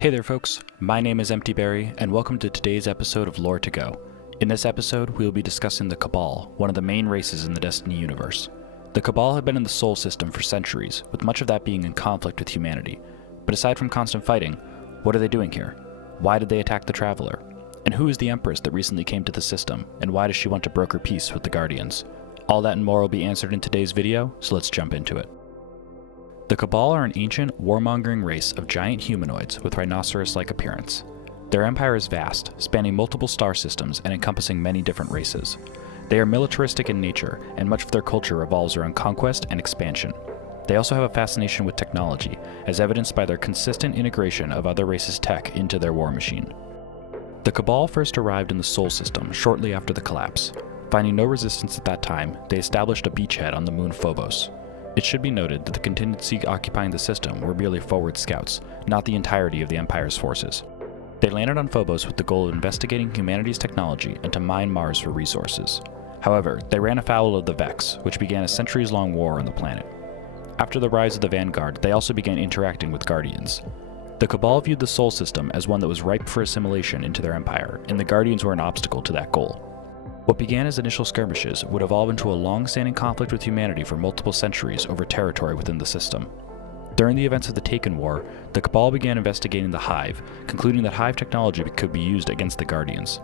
Hey there folks, my name is Empty Berry, and welcome to today's episode of Lore to Go. In this episode, we will be discussing the Cabal, one of the main races in the Destiny universe. The Cabal have been in the Sol system for centuries, with much of that being in conflict with humanity. But aside from constant fighting, what are they doing here? Why did they attack the Traveler? And who is the Empress that recently came to the system, and why does she want to broker peace with the Guardians? All that and more will be answered in today's video, so let's jump into it. The Cabal are an ancient, warmongering race of giant humanoids with rhinoceros-like appearance. Their empire is vast, spanning multiple star systems and encompassing many different races. They are militaristic in nature, and much of their culture revolves around conquest and expansion. They also have a fascination with technology, as evidenced by their consistent integration of other races' tech into their war machine. The Cabal first arrived in the Sol system shortly after the collapse. Finding no resistance at that time, they established a beachhead on the moon Phobos. It should be noted that the contingency occupying the system were merely forward scouts, not the entirety of the Empire's forces. They landed on Phobos with the goal of investigating humanity's technology and to mine Mars for resources. However, they ran afoul of the Vex, which began a centuries-long war on the planet. After the rise of the Vanguard, they also began interacting with Guardians. The Cabal viewed the Sol system as one that was ripe for assimilation into their empire, and the Guardians were an obstacle to that goal. What began as initial skirmishes would evolve into a long-standing conflict with humanity for multiple centuries over territory within the system. During the events of the Taken War, the Cabal began investigating the Hive, concluding that Hive technology could be used against the Guardians.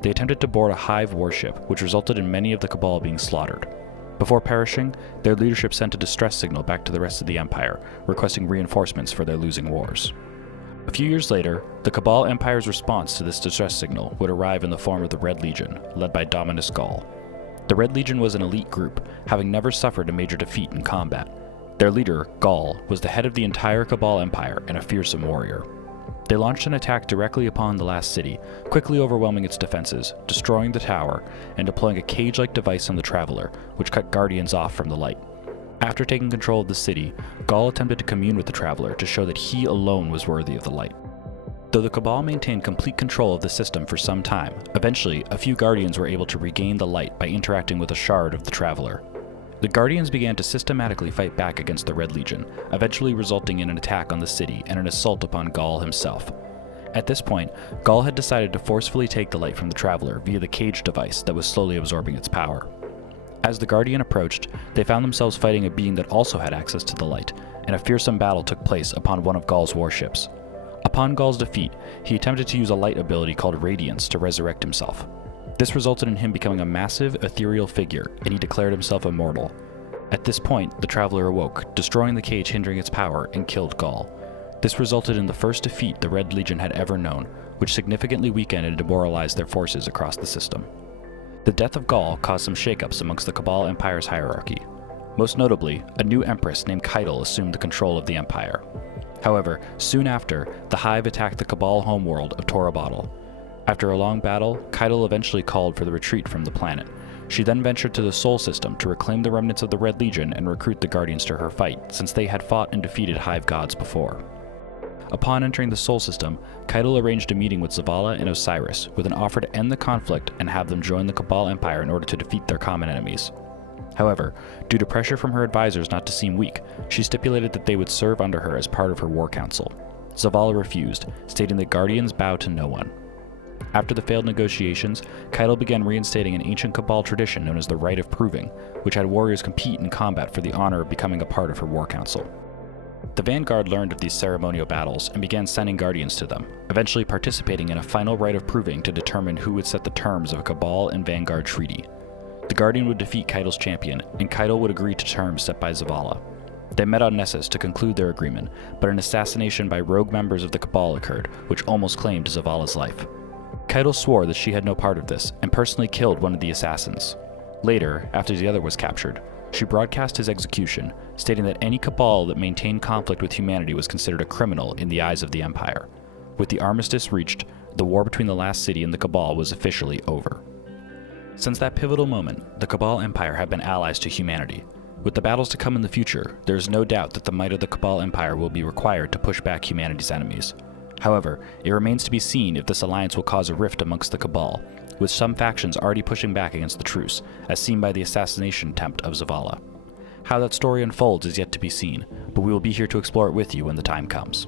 They attempted to board a Hive warship, which resulted in many of the Cabal being slaughtered. Before perishing, their leadership sent a distress signal back to the rest of the Empire, requesting reinforcements for their losing wars. A few years later, the Cabal Empire's response to this distress signal would arrive in the form of the Red Legion, led by Dominus Gall. The Red Legion was an elite group, having never suffered a major defeat in combat. Their leader, Gall, was the head of the entire Cabal Empire and a fearsome warrior. They launched an attack directly upon the last city, quickly overwhelming its defenses, destroying the tower, and deploying a cage-like device on the Traveler, which cut Guardians off from the light. After taking control of the city, Gall attempted to commune with the Traveler to show that he alone was worthy of the light. Though the Cabal maintained complete control of the system for some time, eventually a few Guardians were able to regain the light by interacting with a shard of the Traveler. The Guardians began to systematically fight back against the Red Legion, eventually resulting in an attack on the city and an assault upon Gall himself. At this point, Gall had decided to forcefully take the light from the Traveler via the cage device that was slowly absorbing its power. As the Guardian approached, they found themselves fighting a being that also had access to the light, and a fearsome battle took place upon one of Gall's warships. Upon Gall's defeat, he attempted to use a light ability called Radiance to resurrect himself. This resulted in him becoming a massive, ethereal figure, and he declared himself immortal. At this point, the Traveler awoke, destroying the cage hindering its power, and killed Gall. This resulted in the first defeat the Red Legion had ever known, which significantly weakened and demoralized their forces across the system. The death of Gall caused some shakeups amongst the Cabal Empire's hierarchy. Most notably, a new empress named Keitel assumed the control of the Empire. However, soon after, the Hive attacked the Cabal homeworld of Torabottle. After a long battle, Keitel eventually called for the retreat from the planet. She then ventured to the Sol system to reclaim the remnants of the Red Legion and recruit the Guardians to her fight, since they had fought and defeated Hive gods before. Upon entering the Sol system, Keitel arranged a meeting with Zavala and Osiris, with an offer to end the conflict and have them join the Cabal Empire in order to defeat their common enemies. However, due to pressure from her advisors not to seem weak, she stipulated that they would serve under her as part of her war council. Zavala refused, stating that Guardians bow to no one. After the failed negotiations, Keitel began reinstating an ancient Cabal tradition known as the Rite of Proving, which had warriors compete in combat for the honor of becoming a part of her war council. The Vanguard learned of these ceremonial battles and began sending Guardians to them, eventually participating in a final Rite of Proving to determine who would set the terms of a Cabal and Vanguard treaty. The Guardian would defeat Keitel's champion, and Keitel would agree to terms set by Zavala. They met on Nessus to conclude their agreement, but an assassination by rogue members of the Cabal occurred, which almost claimed Zavala's life. Keitel swore that she had no part of this, and personally killed one of the assassins. Later, after the other was captured, she broadcast his execution, stating that any Cabal that maintained conflict with humanity was considered a criminal in the eyes of the Empire. With the armistice reached, the war between the last city and the Cabal was officially over. Since that pivotal moment, the Cabal Empire have been allies to humanity. With the battles to come in the future, there is no doubt that the might of the Cabal Empire will be required to push back humanity's enemies. However, it remains to be seen if this alliance will cause a rift amongst the Cabal, with some factions already pushing back against the truce, as seen by the assassination attempt of Zavala. How that story unfolds is yet to be seen, but we will be here to explore it with you when the time comes.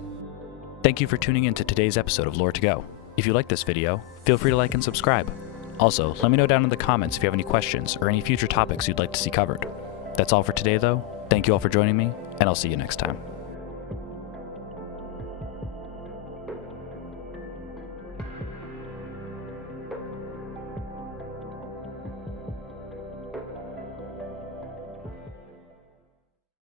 Thank you for tuning in to today's episode of Lore to Go. If you like this video, feel free to like and subscribe. Also, let me know down in the comments if you have any questions or any future topics you'd like to see covered. That's all for today though. Thank you all for joining me, and I'll see you next time.